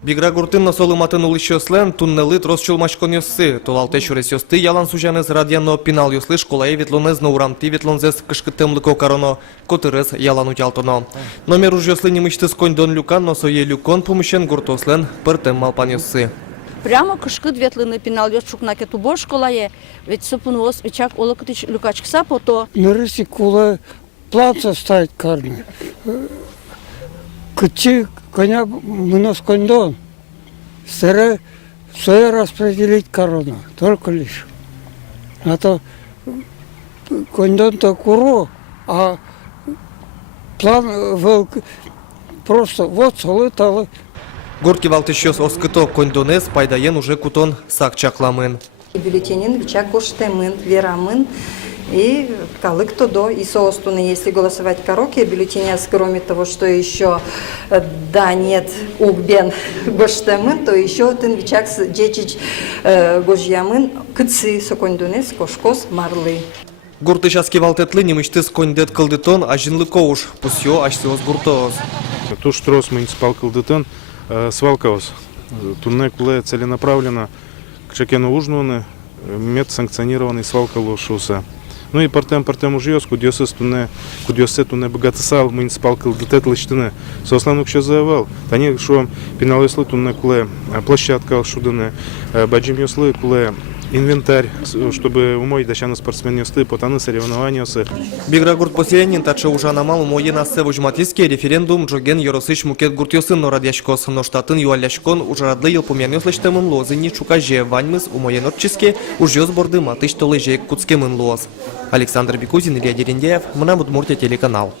Бигра гуртын солы матын улыш йослен, туннелы тросчулмашкон йоссы. Толалте чурес йосты ялан сужанез радиано пинал йослы школае ветлонез на урамти ветлонзес кышкытымлыко кароно, котырез ялан утялтоно. Номер уж йослы немычты сконьдон люкан, но сое люкон помощен гуртослен пыртем малпан йоссы. Прямо кышкыт ветлыны пинал йос шукнаке тубо школае, ведь сопунвоз вечак олокытыч люкачкса пото. Нырыси кулы плаца ставить карны. Кычы коня мнос кондон. Сыры свое распределить корону, только лишь. А то кондон-то куро, а план был просто вот солы-талы. Горки валтыщос оскыто кондонез пайдаен уже кутон сакчакламын. Бюллетенин вичак гоштемын, верамын. И калык тодо, и соостуны, если голосовать короке, бюллетеняс, кроме того, что еще да, нет, угбен гоштемын, то еще тын вичакс джечич гожьямын, кыцы сокондунес, кошкос марлы. Гурты шаски валтетлы немычтыз кондет кылдытон, а жинлы коуш, пусё ашсиоз гуртоз. Туш трос муниципал кылдытон, свалкаос. Тунне куле целенаправленно к чекену ужнуны, мет санкционированный свалкало шуса. Ну и партем ужьёс, кудьёсес туне богатысал муниципал кылдытет лыштыны. Сосланук еще заявал. Тани шо пеналыслы туне куле площадка шудыны, баджим ёслы куле инвентарь, чтобы умой дащаны спортсмен ёсты, потаны соревнования ёсы. Бигра гурт поселенин тача уже намал умое на севужматистский референдум джоген йоросыч мукет гурт ёсын норадяшкос, но штатын юаляшкон уже радлы ел помян ёслыштемын лозыни чукаже ваньмыс умое норческе уж ёс борды матыш толыжек куцкемын лоз. Александр Бекузин, Илья Дерендеев, Мнамудмуртия телеканал.